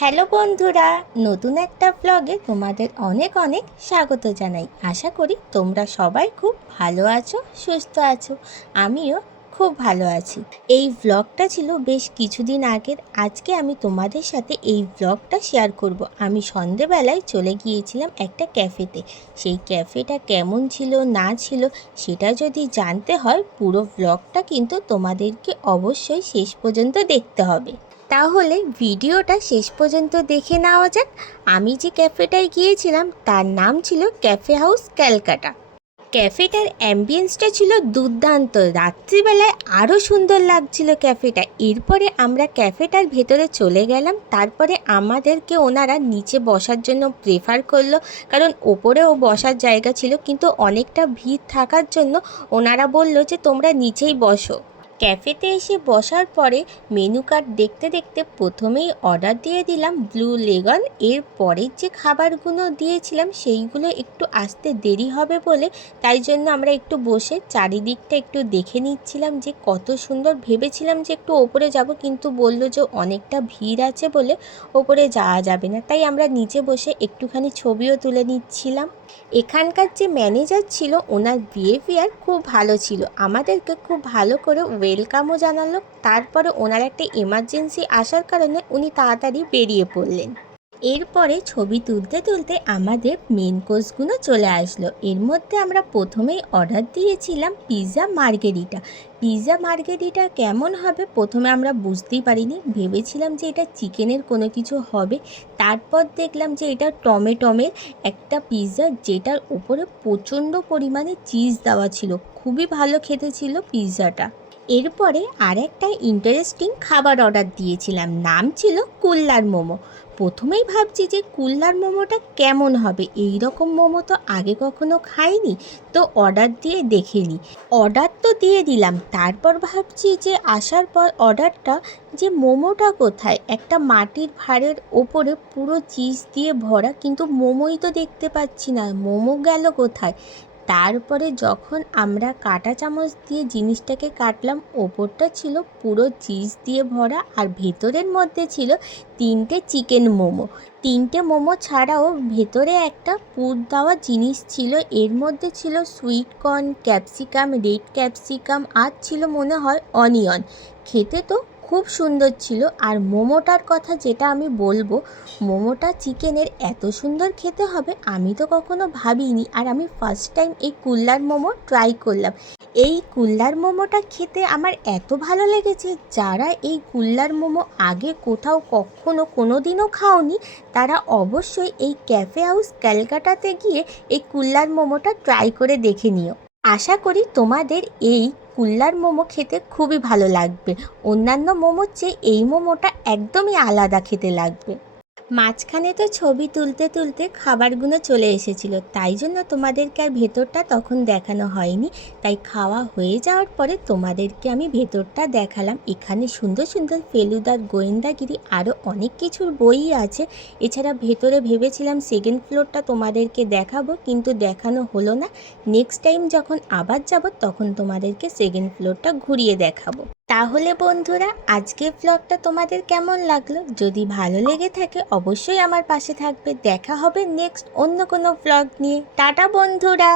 Hello বন্ধুরা, নতুন একটা ব্লগে তোমাদের অনেক অনেক স্বাগত জানাই। আশা করি তোমরা সবাই খুব ভালো আছো, সুস্থ আছো। আমিও খুব ভালো আছি। এই ব্লগটা ছিল বেশ কিছুদিন আগের। আজকে আমি তোমাদের সাথে এই ব্লগটা শেয়ার করব। আমি সন্ধেবেলায় চলে গিয়েছিলাম একটা ক্যাফেতে সেই ক্যাফেটা কেমন ছিল, না ছিল, সেটা যদি জানতে হয়, পুরো ব্লগটা কিন্তু তোমাদেরকে অবশ্যই শেষ পর্যন্ত দেখতে হবে। তাহলে ভিডিওটা শেষ পর্যন্ত দেখে নেওয়া যাক। আমি যে ক্যাফেটায় গিয়েছিলাম, তার নাম ছিল ক্যাফে হাউস ক্যালকাটা। ক্যাফেটার অ্যাম্বিয়েন্সটা ছিল দুর্দান্ত। রাত্রিবেলায় আরও সুন্দর লাগছিল ক্যাফেটা। এরপরে আমরা ক্যাফেটার ভেতরে চলে গেলাম। তারপরে আমাদেরকে ওনারা নিচে বসার জন্য প্রেফার করল। কারণ ওপরেও বসার জায়গা ছিল, কিন্তু অনেকটা ভিড় থাকার জন্য ওনারা বলল যে, তোমরা নিচেই বসো। ক্যাফেতে এসে বসার পরে মেনু কার্ড দেখতে দেখতে প্রথমেই অর্ডার দিয়ে দিলাম ব্লু লেগন। এর পরের যে খাবারগুলো দিয়েছিলাম সেইগুলো একটু আসতে দেরি হবে বলে তাই জন্য আমরা একটু বসে চারিদিকটা একটু দেখে নিচ্ছিলাম যে কত সুন্দর ভেবেছিলাম যে একটু ওপরে যাব কিন্তু বলল যে অনেকটা ভিড় আছে বলে ওপরে যাওয়া যাবে না। তাই আমরা নিচে বসে একটুখানি ছবিও তুলে নিচ্ছিলাম। এখানকার যে ম্যানেজার ছিল, ওনার বিহেভিয়ার খুব ভালো ছিল। আমাদেরকে খুব ভালো করে ওয়েলকামও জানালো। তারপরে ওনার একটা এমার্জেন্সি আসার কারণে উনি তাড়াতাড়ি বেরিয়ে পড়লেন। এরপরে ছবি তুলতে তুলতে আমাদের মেন কোর্সগুলো চলে আসলো। এর মধ্যে আমরা প্রথমেই অর্ডার দিয়েছিলাম পিৎজা মার্গেরিটা পিৎজা মার্গেরিটা কেমন হবে প্রথমে আমরা বুঝতেই পারিনি। ভেবেছিলাম যে এটা চিকেনের কোনো কিছু হবে। তারপর দেখলাম যে এটা টমেটমের একটা পিৎজা যেটার উপরে প্রচণ্ড পরিমাণে চিজ দেওয়া ছিল। খুবই ভালো খেতে ছিল পিৎজাটা এরপরে আরেকটা ইন্টারেস্টিং খাবার অর্ডার দিয়েছিলাম। নাম ছিল কুল্লার মোমো। প্রথমেই ভাবছি যে কুল্লার মোমোটা কেমন হবে। এই রকম মোমো তো আগে কখনো খাইনি, তো অর্ডার দিয়ে দেখে নিই অর্ডার তো দিয়ে দিলাম, তারপর ভাবছি যে আসার পর অর্ডারটা যে মোমোটা কোথায়? একটা মাটির ভাঁড়ের ওপরে পুরো চিজ দিয়ে ভরা, কিন্তু মোমোই তো দেখতে পাচ্ছি না, মোমো গেল কোথায়? তারপরে যখন আমরা কাঁটা চামচ দিয়ে জিনিসটাকে কাটলাম, ওপরটা ছিল পুরো চিজ দিয়ে ভরা আর ভেতরের মধ্যে ছিল তিনটে চিকেন মোমো। তিনটে মোমো ছাড়াও ভেতরে একটা পুর দেওয়া জিনিস ছিল, এর মধ্যে ছিল sweet corn capsicum red capsicum আর ছিল মনে হয় অনিয়ন খেতে তো খুব সুন্দর ছিল। আর মোমোটার কথা যেটা আমি বলব, মোমোটা চিকেনের এত সুন্দর খেতে হবে আমি তো কখনো ভাবিনি। আর আমি ফার্স্ট টাইম এই কুল্লার মোমো ট্রাই করলাম। এই কুল্লার মোমোটা খেতে আমার এত ভালো লেগেছে, যারা এই কুল্লার মোমো আগে কোথাও কখনো কোনো দিনও খাওনি, তারা অবশ্যই এই ক্যাফে হাউস ক্যালকাটাতে গিয়ে এই কুল্লার মোমোটা ট্রাই করে দেখে নিও। আশা করি তোমাদের এই কুল্লার মোমো খেতে খুবই ভালো লাগবে। অন্যান্য মোমোর চেয়ে এই মোমোটা একদমই আলাদা খেতে লাগবে। মাঝখানে তো ছবি তুলতে তুলতে খাবারগুলো চলে এসেছিল। তাই জন্য তোমাদেরকে আর ভেতরটা তখন দেখানো হয়নি। তাই খাওয়া হয়ে যাওয়ার পরে তোমাদেরকে আমি ভেতরটা দেখালাম। এখানে সুন্দর সুন্দর ফেলুদার, গোয়েন্দাগিরি আরও অনেক কিছুর বই আছে। এছাড়া ভেতরে ভেবেছিলাম সেকেন্ড ফ্লোরটা তোমাদেরকে দেখাবো, কিন্তু দেখানো হলো না। নেক্সট টাইম যখন আবার যাব, তখন তোমাদেরকে সেকেন্ড ফ্লোরটা ঘুরিয়ে দেখাবো। তাহলে বন্ধুরা, আজকের ব্লগটা তোমাদের কেমন লাগল? যদি ভালো লেগে থাকে, অবশ্যই আমার পাশে থাকবে। দেখা হবে নেক্সট অন্য কোনো ব্লগ নিয়ে। টাটা বন্ধুরা!